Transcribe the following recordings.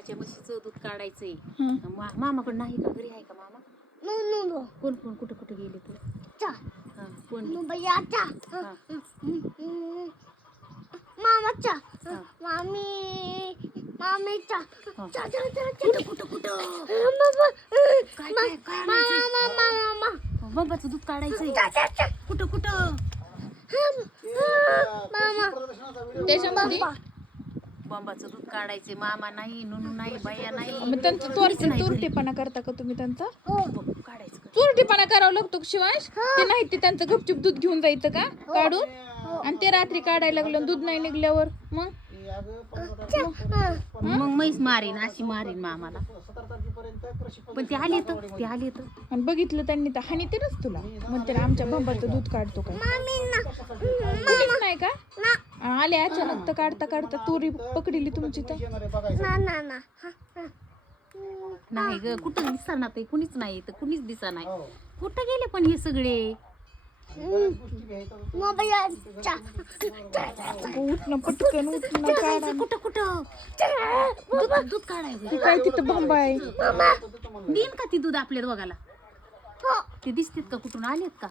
मामाच्या म्हशीचं दूध काढायचंय. हं. मामाकडे नाही का? घरी आहे का मामा? कोण कोण कुठं कुठं गेले तू? हा, कोण? हा. मामाचा हा. मामीचा हा. कुठं कुठं कुठं काय मामा काय आणायचंय? मामा बंबाचं दूध काढायचंय. कुठं कुठं? त्याच्यामध्ये बंबाचं दूध काढायचंय. मामा नाही, नुनू नाही, बाया नाही. मग त्यांचं कोणीच नाही घरी. चोरटेपणा करता का तुम्ही त्यांचा? बघ, काढायचं का? चोरटेपणा करावं लागतो का शिवांश? ते नाही ते त्यांचं गपचूप दूध घेऊन जायचं का काढून? आणि ते रात्री काढायला लागलं दूध नाही निघल्यावर मग मग म्हैस मारीन, अशी मारीन मामाला. पण ते आले तर आणि बघितलं त्यांनी तर हानी तेच तुला म्हणते ना, आमच्या बंबाचं दूध काढतो काय? कुणीच नाही का? आले अचानक तर काढता काढता तुरी पकडली तुमची तर. नाही ग, कुठं दिसणार ते? कुणीच नाही इथं, कुणीच दिसा नाही. कुठं गेले पण हे सगळे? उठणं पटकन उठणं काढा. कुठं कुठं दूध काढायचं. काय तिथं बंबा आहे? देईन का ती दूध आपल्या दोघाला? ते दिसतेत का? कुठून आलेत का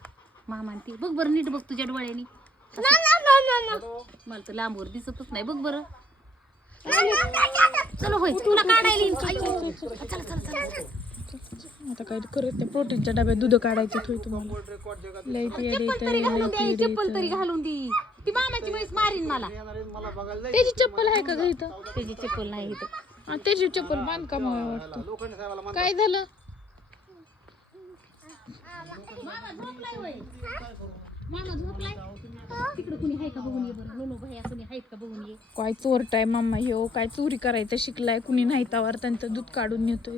मामा? ते बघ बरं, नीट बघ तुझ्या डोळ्यानी. मला तर लांबवर दिसतच नाही. बघ बरं. चलो होय, तुला काढायला येईन. अयो, चला चला चला. आता काय करत त्या प्रोटीनच्या डब्यात दूध काढायचं थोडी तुम्हाला. लय ती चप्पल तरी घालून दे, चप्पल तरी घालून दे. ती मामाची म्हैस मारीन मला. त्याची चप्पल आहे का ग इथं? त्याची चप्पल नाही इथं. त्याची चप्पल बांधकाम वाटतं. काय झालं? मामा झोपलाय होय. मामा झोपलाय. तिकडे कुणी आहे का बघून ये बरं. नो भैया कुणी आहेत का बघून ये. काय चोरटाय मामा ह्यो, काय चोरी करायचं शिकलाय. कुणी नाही त्यावर त्यांचं दूध काढून नेतोय.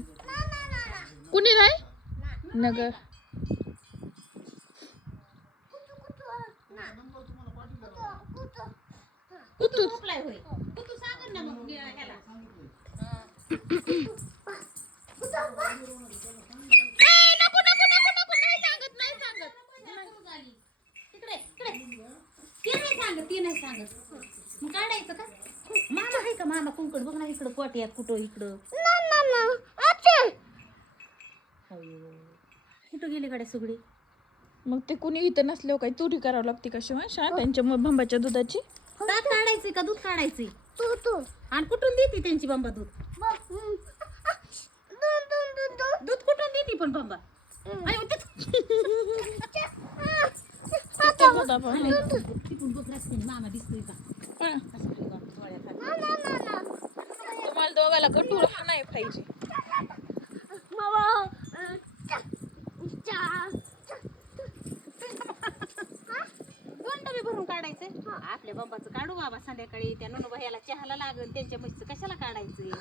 कुणी नाही नगर. कुठं झोपलाय होय. कुठं सांग ना मग ह्याला. ते नाही सांगत. मग काढायचं का? मामा आहे का? मामा कुंकड बघ ना इकडं पोट्यात, कुठं इकडं. कुठं गेले गाड्या सगळे? मग ते कुणी इथं नसल्यावर काही चोरी करावं लागते का शिवांश? त्यांच्या बंबाच्या दुधाची. दात काढायचंय का दूध काढायचंय? आणि कुठून देते त्यांची बंबा दूध? दूध कुठून देते पण बंबा? अयो, तिकडून बघ रस्त्याने मामा दिसतोय का? तुम्हाला दोघाला गटूर नाही पाहिजे. दोन डबे भरून काढायचे. आपल्या बंबाचं काढू बाबा संध्याकाळी. त्या नोनू भैयाला चहाला लागल. त्यांच्या म्हशीचं कशाला काढायचंय?